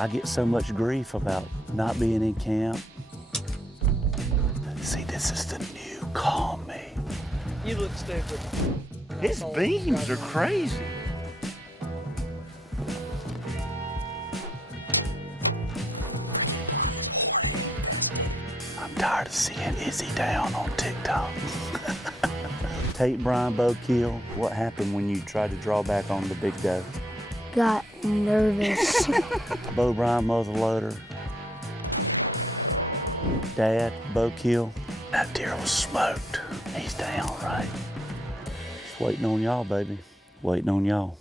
I get so much grief about not being in camp. See, this is the new call me. You look stupid. His beams are crazy. I'm tired of seeing Izzy down on TikTok. Tate Bryan bow kill. What happened when you tried to draw back on the big doe? Got nervous. Bo Bryan muzzleloader. Dad, bow kill. That deer was smoked. He's down, right? Just waiting on y'all, baby. Waiting on y'all.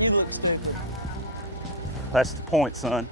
You look stupid. That's the point, son.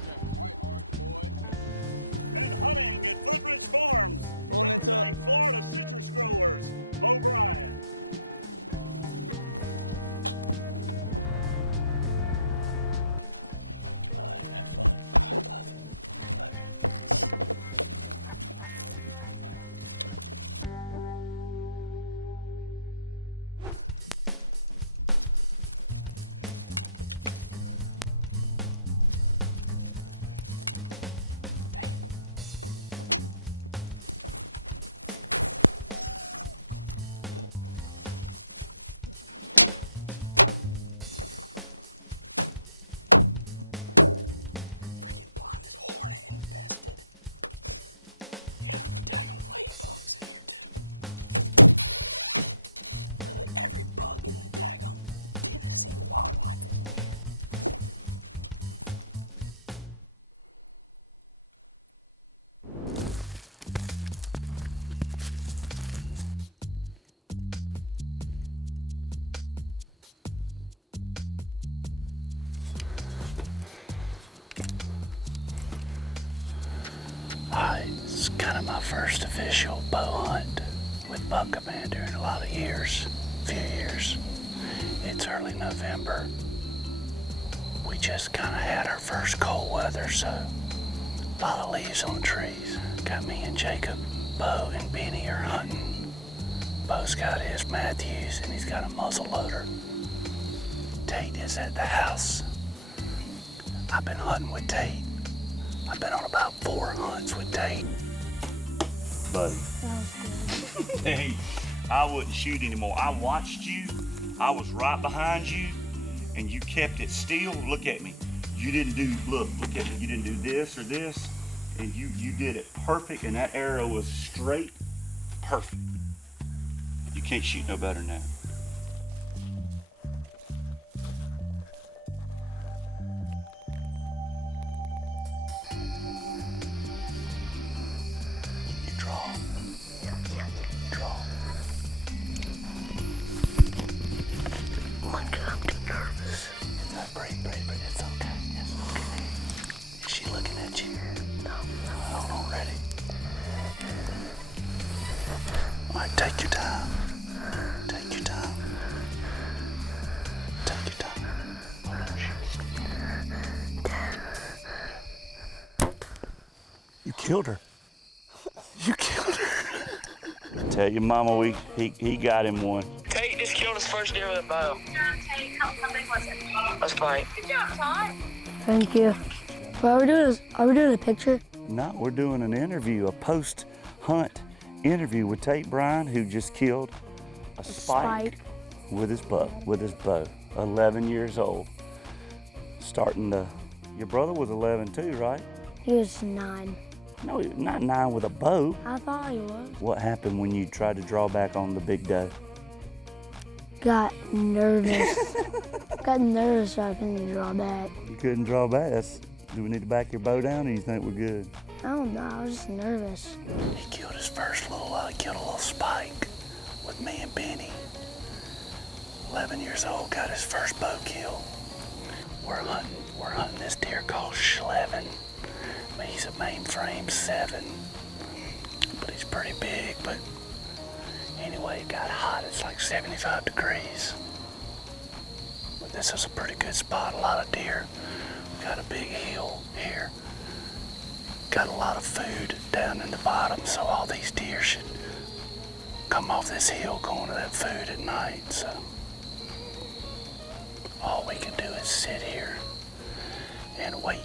It's kind of my first official bow hunt with Buck Commander in a lot of years, few years. It's early November. We just kind of had our first cold weather, so a lot of leaves on the trees. Got me and Jacob, Bo and Benny are hunting. Bo's got his Mathews and he's got a muzzleloader. Tate is at the house. I've been hunting with Tate. I've been on about 4 hunts with Tate. Buddy. Hey, I wouldn't shoot anymore. I watched you. I was right behind you, and you kept it still. Look at me. You didn't do, look at me. You didn't do this or this, and you did it perfect, and that arrow was straight, perfect. You can't shoot no better than that. Take your time. Take your time. Take your time. You killed her. You killed her. Tell your mama he got him one. Tate just killed his first deer with a bow. Tate, how big was it? That's fine. Good job, Todd. Thank you. Well, are we doing a picture? No, we're doing an interview, a post-hunt interview with Tate Bryan, who just killed a spike with his bow. 11 years old. Your brother was 11 too, right? He was 9. No, not 9 with a bow. I thought he was. What happened when you tried to draw back on the big doe? Got nervous. Got nervous so I couldn't draw back. You couldn't draw back. Do we need to back your bow down, or you think we're good? I don't know, I was just nervous. He killed his first little spike with me and Benny. 11 years old, got his first bow kill. We're hunting this deer called Schlevin. I mean, he's a mainframe 7, but he's pretty big. But anyway, it got hot. It's like 75 degrees. But this is a pretty good spot. A lot of deer. We got a big hill here. Got a lot of food down in the bottom, so all these deer should come off this hill going to that food at night. So all we can do is sit here and wait.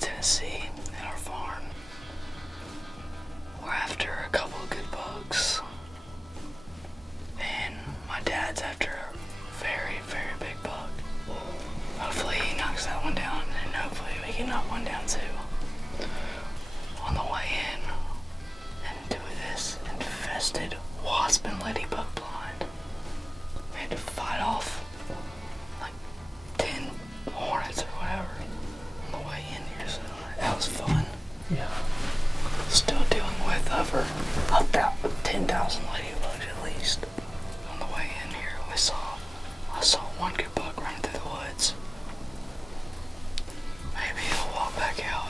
Tennessee at our farm. We're after a couple of good bucks, and my dad's after a very, very big buck. Hopefully he knocks that one down, and hopefully we can knock one down too. On the way in, into this infested wasp and ladybug blind, we had to fight off like 10 hornets or whatever on the way in here, so that was fun. Yeah. Still dealing with over about 10,000 ladybugs at least. On the way in here, I saw one good buck running through the woods. Maybe he'll walk back out.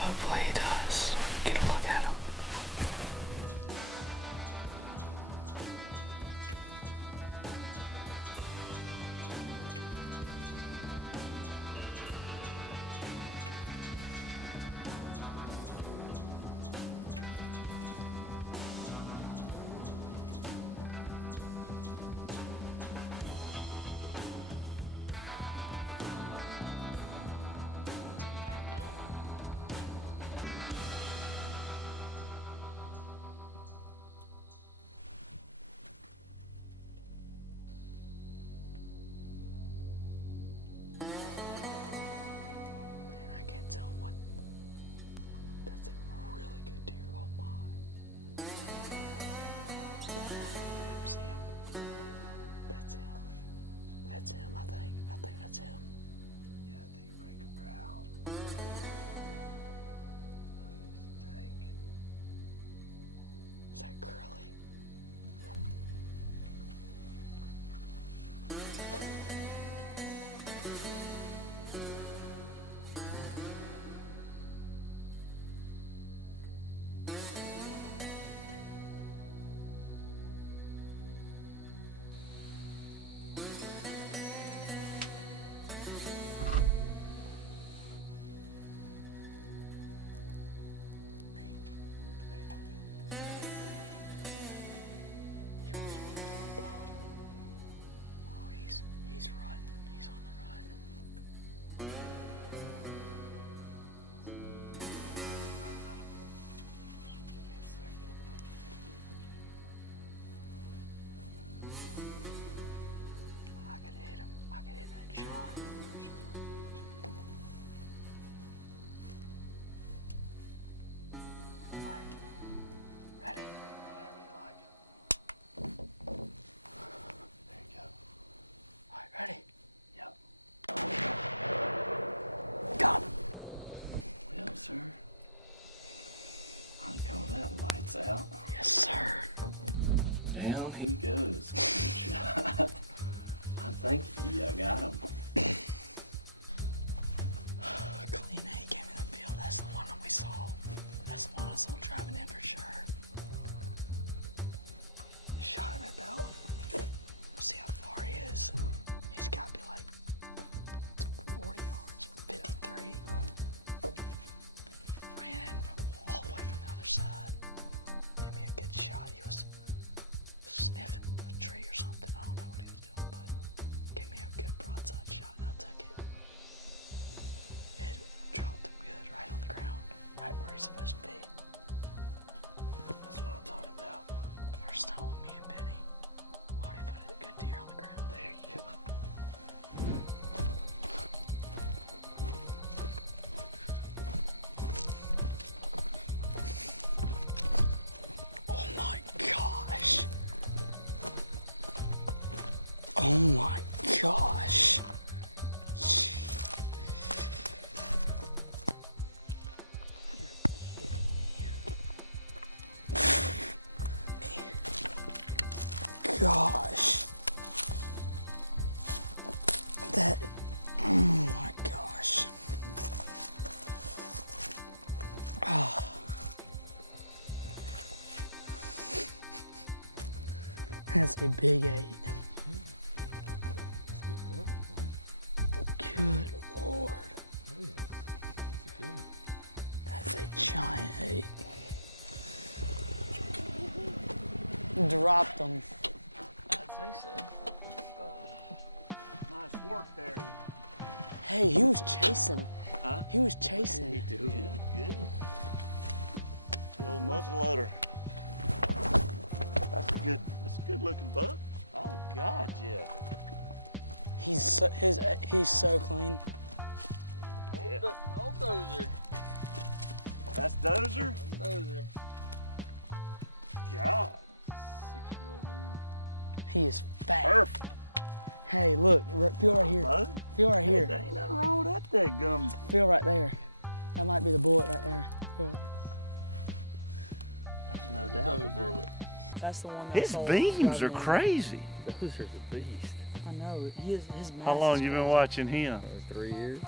That's the one. That His beams are crazy. Those are the beast. I know. His How long you been watching him? 3 years.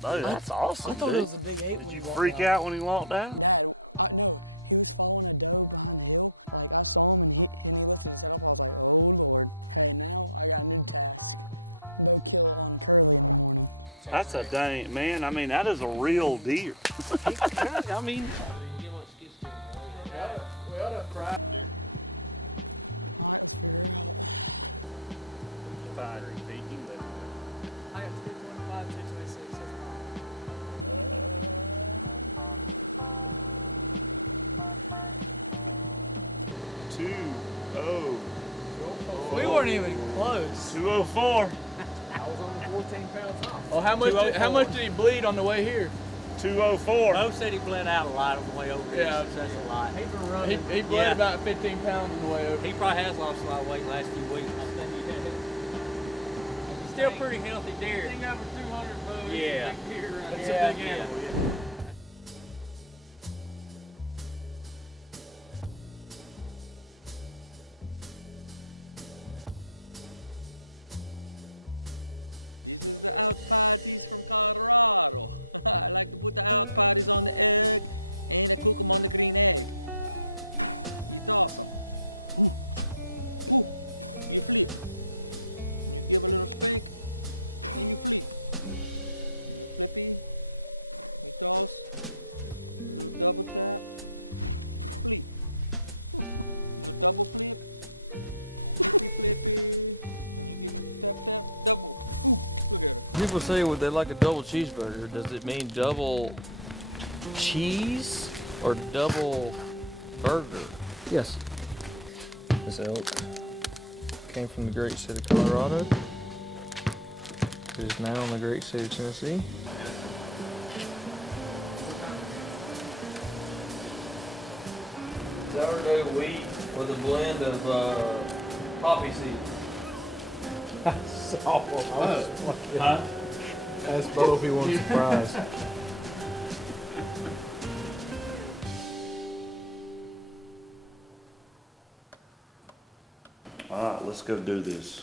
Dude, that's awesome, I thought dude. it was a big 8. Did you freak out when he walked out? That's a dang, man. I mean, that is a real deer. I mean, I got 225, 226. That's fine. We weren't even close. 204. I was only 14 pounds off. Oh, how much did he bleed on the way here? 204. Bo said he bled out a lot on the way over here. Yeah. That's a lot. He's been running. He bled Yeah. about 15 pounds on the way over. He probably has lost a lot of weight in the last few weeks. He's still pretty healthy deer. Anything over 200 Bo. Yeah. That's Yeah. a big animal. People say would they like a double cheeseburger? Does it mean double cheese or double burger? Yes. This elk came from the great state of Colorado. It is now in the great state of Tennessee. Sourdough wheat with a blend of poppy seed. Ask Bo if he wants a prize. All right, let's go do this.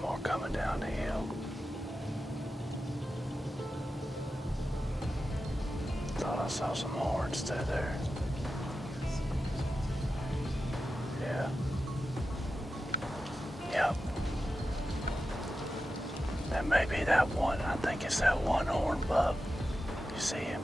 More coming down the hill. Thought I saw some horns through there. Yeah. Yep. That may be that one. I think it's that one horn buck. You see him?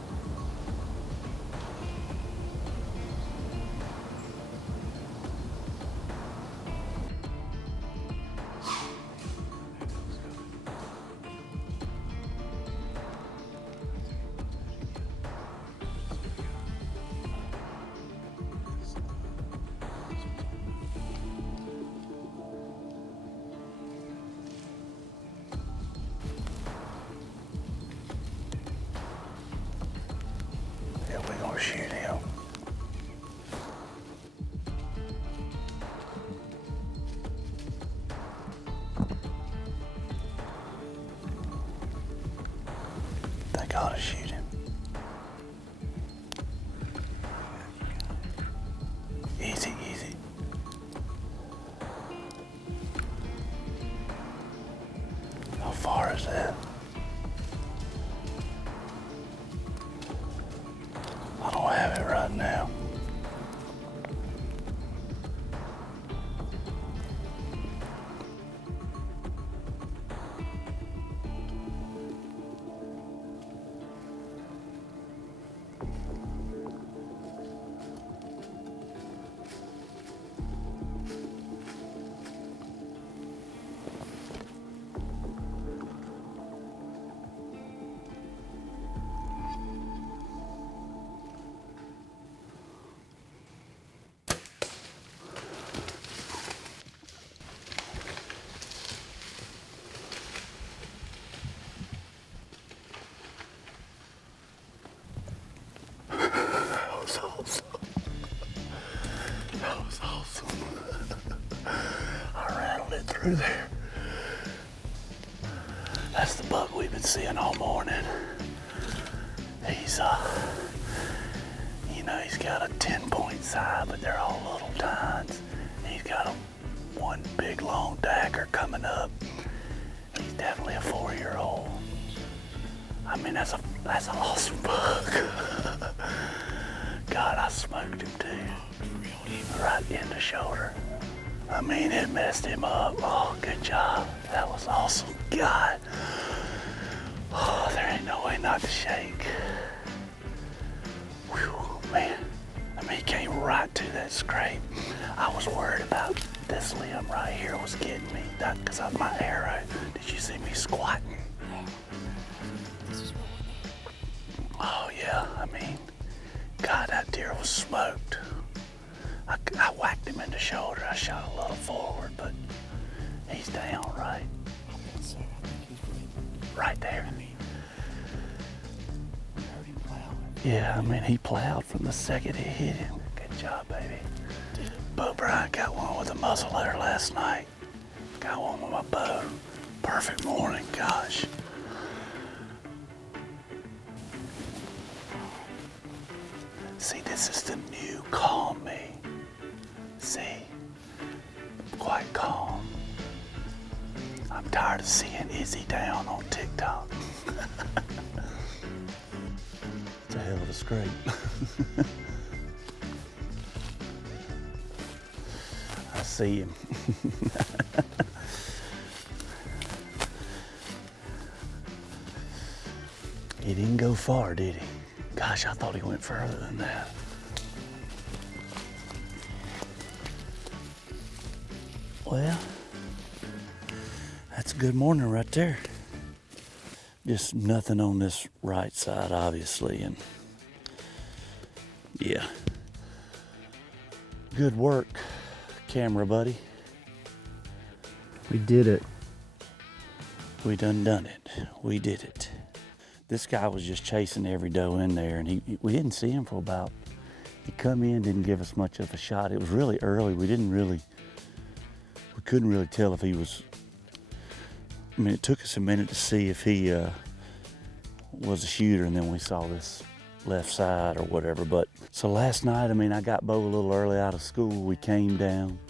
gotta shoot him. Easy, easy. How far is that? I don't have it right now. That was awesome. I rattled it through there. That's the buck we've been seeing all morning. He's he's got a 10-point sight, but they're all little tines. He's got one big long dagger coming up. He's definitely a 4-year-old. I mean, that's an awesome buck. God, I smoked him too. Right in the shoulder. I mean, it messed him up. Oh, good job. That was awesome. God. Oh, there ain't no way not to shake. Whew, man. I mean, he came right to that scrape. I was worried about this limb right here was getting me. That because of my arrow. Did you see me squatting? Oh, yeah. I mean, God, that deer was smoked. I whacked him in the shoulder. I shot a little forward, but he's down, right? Right there. Yeah, I mean, he plowed from the second it hit him. Good job, baby. Bo Bryan got one with a muzzleloader last night. Got one with my bow. Perfect morning, gosh. See, this is the new calm me. See, quite calm. I'm tired of seeing Izzy down on TikTok. It's a hell of a scrape. I see him. He didn't go far, did he? Gosh, I thought he went further than that. Well, that's a good morning right there. Just nothing on this right side, obviously, and yeah. Good work, camera buddy. We did it. We done it. We did it. This guy was just chasing every doe in there, and we didn't see him for about, he come in, didn't give us much of a shot. It was really early. We couldn't really tell if he was, I mean, it took us a minute to see if he was a shooter, and then we saw this left side or whatever. But so last night, I mean, I got Bo a little early out of school. We came down.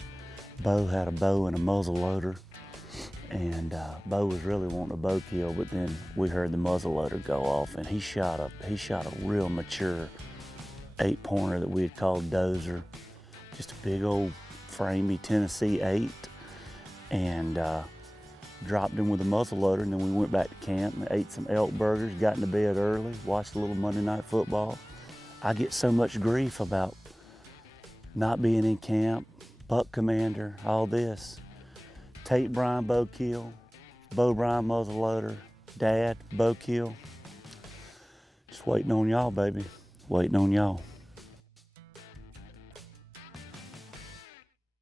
Bo had a bow and a muzzle loader. And Bo was really wanting a bow kill, but then we heard the muzzle loader go off, and he shot a real mature 8-pointer that we had called Dozer, just a big old framey Tennessee 8, and dropped him with a muzzle loader. And then we went back to camp and ate some elk burgers, got into bed early, watched a little Monday Night Football. I get so much grief about not being in camp, buck commander, all this. Tate Bryan bow kill, Bo Bryan muzzle loader, Dad bow kill. Just waiting on y'all, baby. Waiting on y'all.